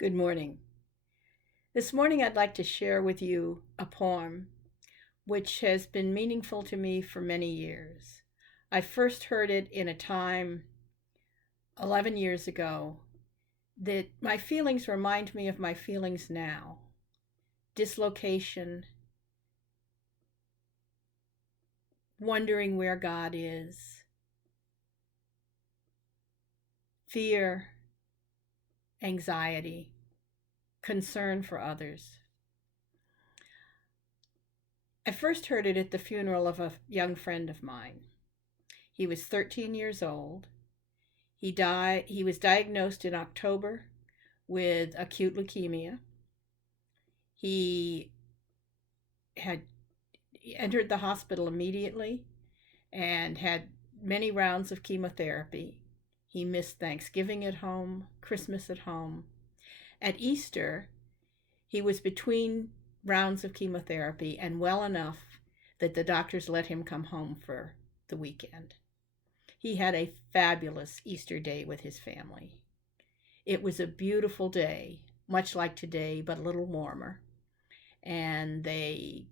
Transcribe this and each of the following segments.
Good morning. This morning, I'd like to share with you a poem which has been meaningful to me for many years. I first heard it in a time 11 years ago that my feelings remind me of my feelings now: dislocation, wondering where God is, fear, anxiety, concern for others. I first heard it at the funeral of a young friend of mine. He was 13 years old. He was diagnosed in October with acute leukemia. He had entered the hospital immediately and had many rounds of chemotherapy. He missed Thanksgiving at home, Christmas at home. At Easter, he was between rounds of chemotherapy and well enough that the doctors let him come home for the weekend. He had a fabulous Easter day with his family. It was a beautiful day, much like today, but a little warmer. And they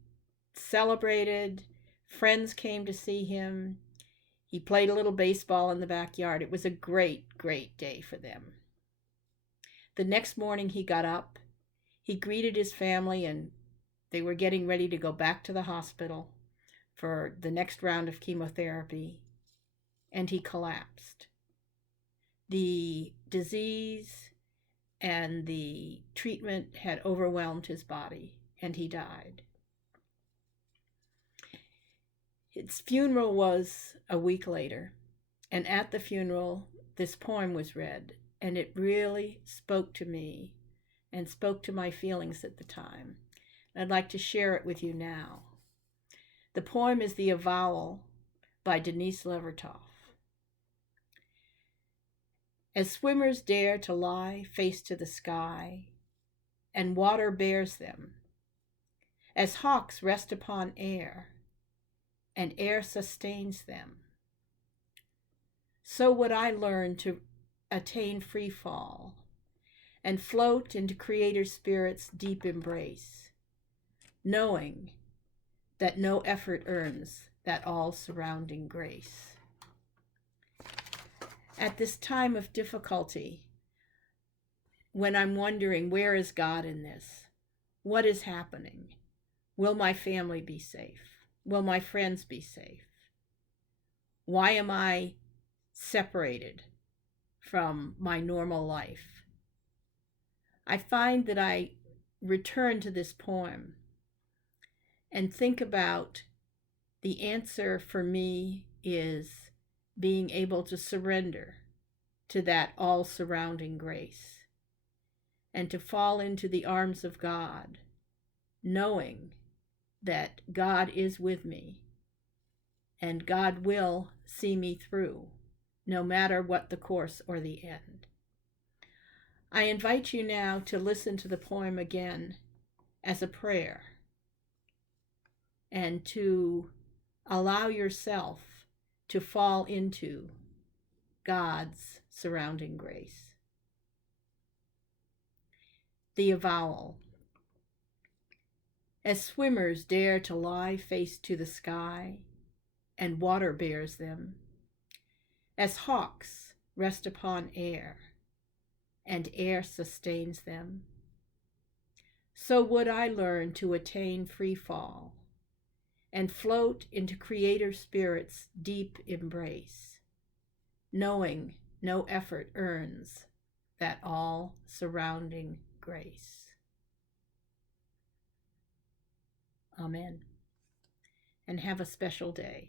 celebrated. Friends came to see him. He played a little baseball in the backyard. It was a great, great day for them. The next morning he got up. He greeted his family, and they were getting ready to go back to the hospital for the next round of chemotherapy, and he collapsed. The disease and the treatment had overwhelmed his body, and he died. His funeral was a week later, and at the funeral, this poem was read, and it really spoke to me and spoke to my feelings at the time. I'd like to share it with you now. The poem is The Avowal by Denise Levertov. As swimmers dare to lie face to the sky, and water bears them, as hawks rest upon air, and air sustains them, so would I learn to attain freefall and float into Creator Spirit's deep embrace, knowing that no effort earns that all-surrounding grace. At this time of difficulty, when I'm wondering, where is God in this? What is happening? Will my family be safe? Will my friends be safe? Why am I separated from my normal life? I find that I return to this poem and think about the answer for me is being able to surrender to that all-surrounding grace and to fall into the arms of God, knowing that God is with me and God will see me through, no matter what the course or the end. I invite you now to listen to the poem again as a prayer and to allow yourself to fall into God's surrounding grace. The Avowal. As swimmers dare to lie face to the sky, and water bears them, as hawks rest upon air, and air sustains them, so would I learn to attain free fall and float into Creator Spirit's deep embrace, knowing no effort earns that all-surrounding grace. Amen. And have a special day.